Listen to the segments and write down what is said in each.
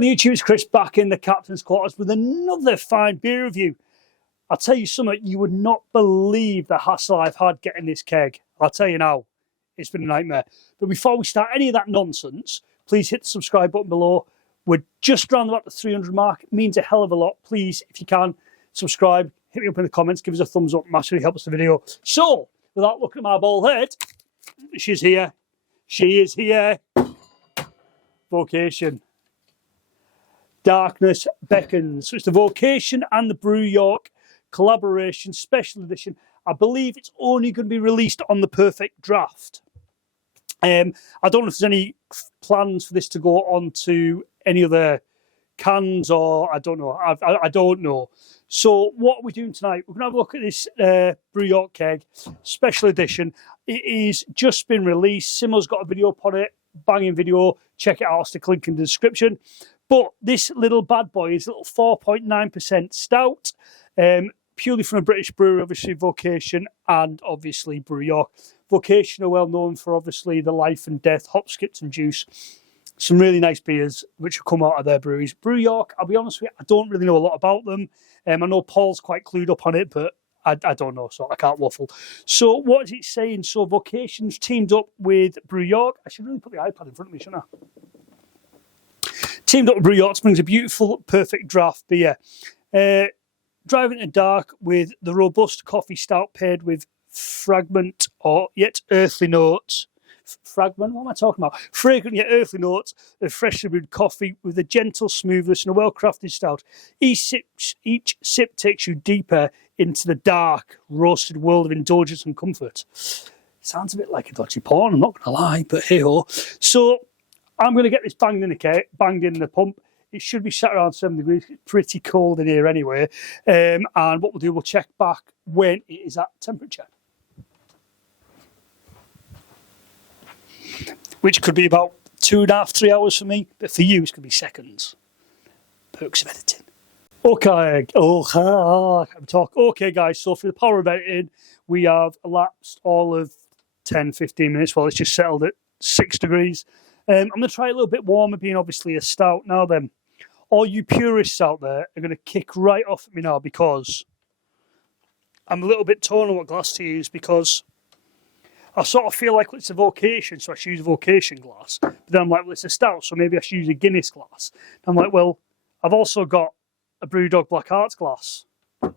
morning YouTube, it's Chris back in the captain's quarters with another fine beer review. I'll tell you something, you would not believe the hassle I've had getting this keg. I'll tell you now, it's been a nightmare. But before we start any of that nonsense, please hit the subscribe button below. We're just around about the 300 mark. It means a hell of a lot. Please, if you can, subscribe, hit me up in the comments, give us a thumbs up, massively helps the video. So, without looking at my bald head, she's here. She is here. Vocation. Darkenss Beckons. So it's the Vocation and the Brew York collaboration special edition. I believe it's only going to be released on the PerfectDraft. I don't know if there's any plans for this to go on to any other cans, or I don't know. I don't know. So what are we doing tonight? We're going to have a look at this Brew York keg special edition. It is just been released. Simo's got a video up on it. Banging video. Check it out. I'll stick a link in the description. But this little bad boy is a little 4.9% stout, purely from a British brewery, obviously Vocation and obviously Brew York. Vocation are well known for obviously the life and death, hop, skips and juice. Some really nice beers which have come out of their breweries. Brew York, I'll be honest with you, I don't really know a lot about them. I know Paul's quite clued up on it, but I don't know, so I can't waffle. So what is it saying? So Vocation's teamed up with Brew York. I should really put the iPad in front of me, shouldn't I? Teamed up with Brew York brings a beautiful PerfectDraft beer. Driving to dark with the robust coffee stout paired with fragrant or yet earthly notes. Fragrant? What am I talking about? Fragrant yet earthly notes of freshly brewed coffee with a gentle smoothness and a well-crafted stout. Each sip takes you deeper into the dark, roasted world of indulgence and comfort. Sounds a bit like a dodgy porn, I'm not going to lie, but hey-ho. So, I'm going to get this banged in the pump. It should be set around 7 degrees. It's pretty cold in here anyway. And what we'll do, we'll check back when it is at temperature. Which could be about 2.5, 3 hours for me. But for you, it's going to be seconds. Perks of editing. Okay. Okay, guys. So for the power of editing, we have elapsed all of 10, 15 minutes. Well, it's just settled at 6 degrees. I'm going to try a little bit warmer, being obviously a stout. Now then, all you purists out there are going to kick right off at me now because I'm a little bit torn on what glass to use, because I sort of feel like it's a Vocation, so I should use a Vocation glass. But then I'm like, well, it's a stout, so maybe I should use a Guinness glass. I'm like, well, I've also got a Brewdog Black Arts glass. I'm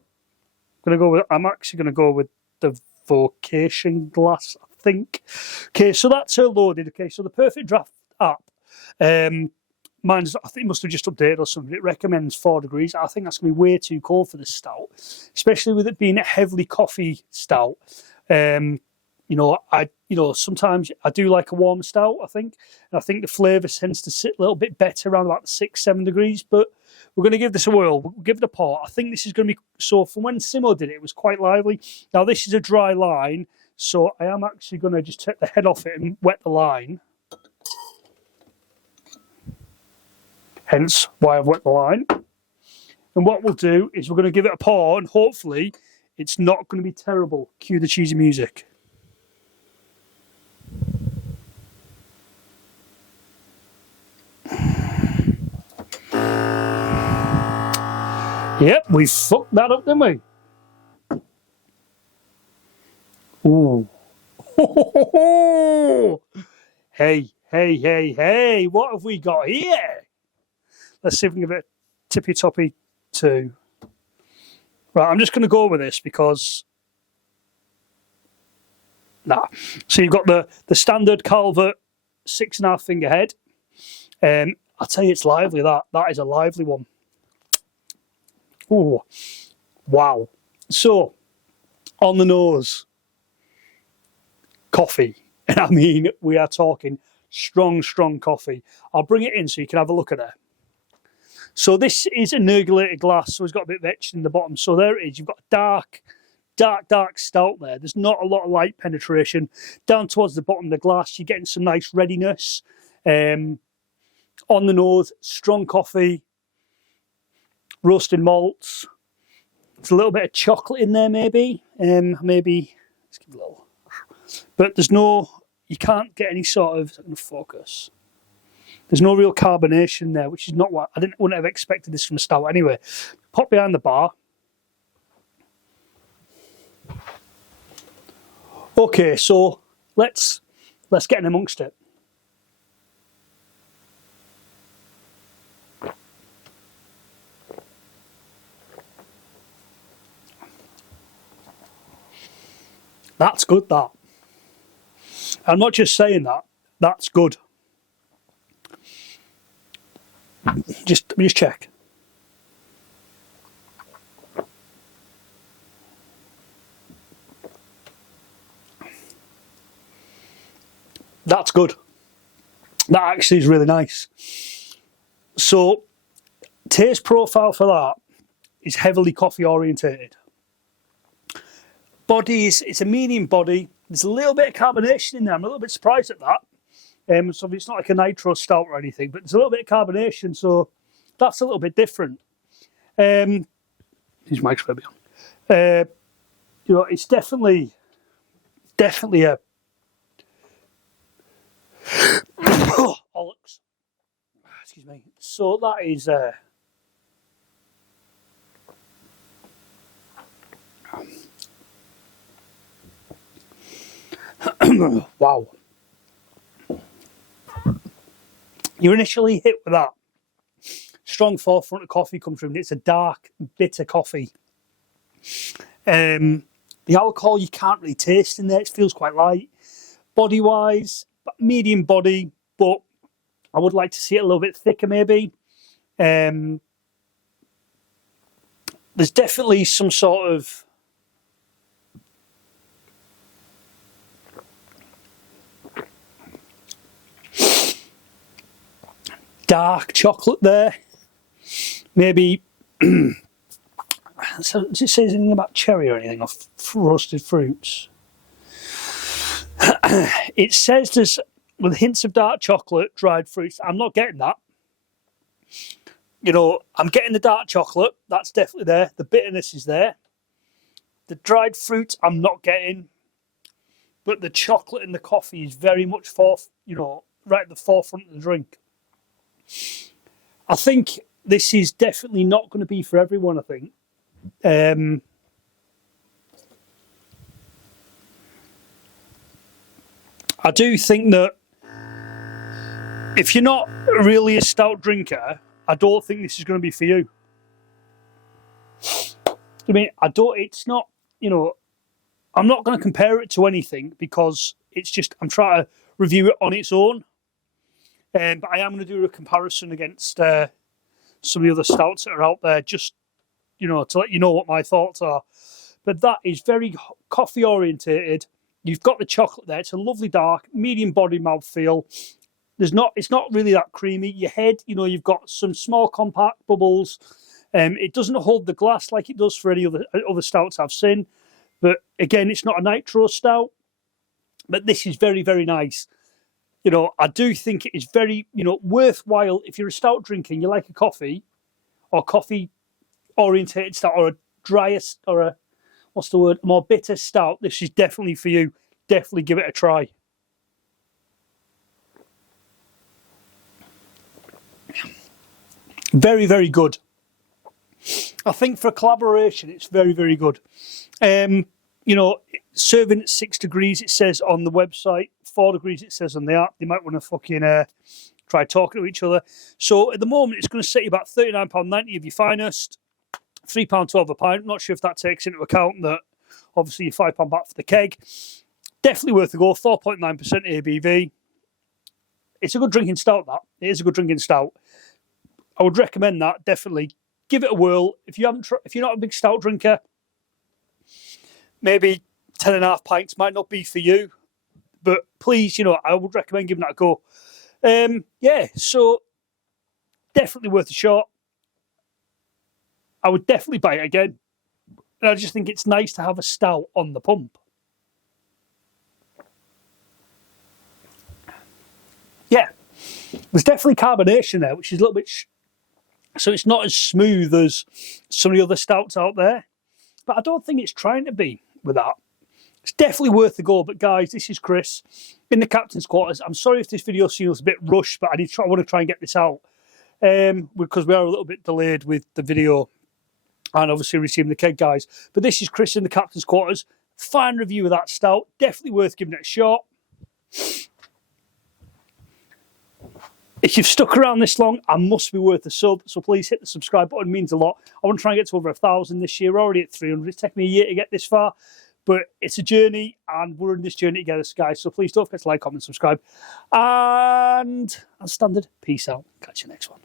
actually going to go with the Vocation glass, I think. Okay, so that's her loaded. Okay, so the PerfectDraft app, mine's, I think it must have just updated or something. It recommends 4 degrees. I think that's going to be way too cold for this stout, especially with it being a heavily coffee stout. Sometimes I do like a warm stout, I think. And I think the flavour tends to sit a little bit better around about 6, 7 degrees. But we're going to give this a whirl. We'll give it a pour. I think this is going to be, so from when Simo did it, it was quite lively. Now this is a dry line, so I am actually going to just take the head off it and wet the line. Hence why I've wet the line. And what we'll do is we're going to give it a pour, and hopefully it's not going to be terrible. Cue the cheesy music. Yep, we fucked that up, didn't we? Ooh. Hey, what have we got here? Let's see if we can give it a tippy-toppy 2. Right, I'm just going to go with this because... Nah. So you've got the standard Calvert 6.5 finger head. I'll tell you, it's lively, that. That is a lively one. Ooh. Wow. So, on the nose, coffee. And I mean, we are talking strong coffee. I'll bring it in so you can have a look at it. So this is a nugulated glass, so it's got a bit of etching in the bottom. So there it is. You've got a dark stout there. There's not a lot of light penetration. Down towards the bottom of the glass, you're getting some nice readiness. On the nose, strong coffee, roasted malts. There's a little bit of chocolate in there, maybe. Maybe, let's give it a little. But there's no, you can't get any sort of, I'm going to focus. There's no real carbonation there, which is not what wouldn't have expected this from a stout anyway. Pop behind the bar. Okay, so let's get in amongst it. That's good, that. I'm not just saying that. That's good. Let me just check. That's good. That actually is really nice. So, taste profile for that is heavily coffee orientated. Body it's a medium body. There's a little bit of carbonation in there. I'm a little bit surprised at that. So it's not like a nitro stout or anything, but there's a little bit of carbonation, so that's a little bit different. His mic's maybe on. You know, it's definitely a oh, bollocks. Excuse me. So that is wow. You're initially hit with that strong forefront of coffee comes from. It's a dark, bitter coffee. The alcohol you can't really taste in there. It feels quite light. Body-wise, medium body, but I would like to see it a little bit thicker maybe. There's definitely some sort of dark chocolate there. Maybe, so does it say anything about cherry or anything, or roasted fruits? It says there's with hints of dark chocolate, dried fruits. I'm not getting that. You know, I'm getting the dark chocolate. That's definitely there. The bitterness is there. The dried fruit, I'm not getting. But the chocolate and the coffee is very much right at the forefront of the drink. I think this is definitely not going to be for everyone, I think. I do think that if you're not really a stout drinker, I don't think this is going to be for you. I mean, it's not, I'm not going to compare it to anything because it's just, I'm trying to review it on its own. But I am going to do a comparison against some of the other stouts that are out there, just, to let you know what my thoughts are. But that is very coffee orientated. You've got the chocolate there. It's a lovely dark, medium body mouthfeel. It's not really that creamy. Your head, you've got some small compact bubbles. It doesn't hold the glass like it does for any other stouts I've seen. But again, it's not a nitro stout. But this is very, very nice. I do think it is very, worthwhile if you're a stout drinker and you like a coffee or coffee orientated stout or a driest or a more bitter stout. This is definitely for you. Definitely give it a try. Very, very good. I think for a collaboration, it's very, very good. Serving at 6 degrees, it says on the website. 4 degrees, it says on the app. They might want to fucking try talking to each other. So at the moment, it's going to set you about £39.90 of your finest, £3.12 a pint. I'm not sure if that takes into account that obviously you're £5 back for the keg. Definitely worth a go. 4.9% ABV. It's a good drinking stout. That it is a good drinking stout. I would recommend that. Definitely give it a whirl. If you're not a big stout drinker, maybe 10.5 pints might not be for you. But please, I would recommend giving that a go. So definitely worth a shot. I would definitely buy it again. And I just think it's nice to have a stout on the pump. Yeah, there's definitely carbonation there, which is a little bit... So it's not as smooth as some of the other stouts out there. But I don't think it's trying to be with that. It's definitely worth the go. But guys, this is Chris in the captain's quarters. I'm sorry if this video seems a bit rushed, but I want to try and get this out because we are a little bit delayed with the video and obviously receiving the keg, guys. But this is Chris in the captain's quarters. Fine review of that stout. Definitely worth giving it a shot. If you've stuck around this long, I must be worth a sub. So please hit the subscribe button. It means a lot. I want to try and get to over 1,000 this year. We're already at 300. It's taken me a year to get this far. But it's a journey, and we're in this journey together, guys. So please don't forget to like, comment, subscribe. And as standard, peace out. Catch you next one.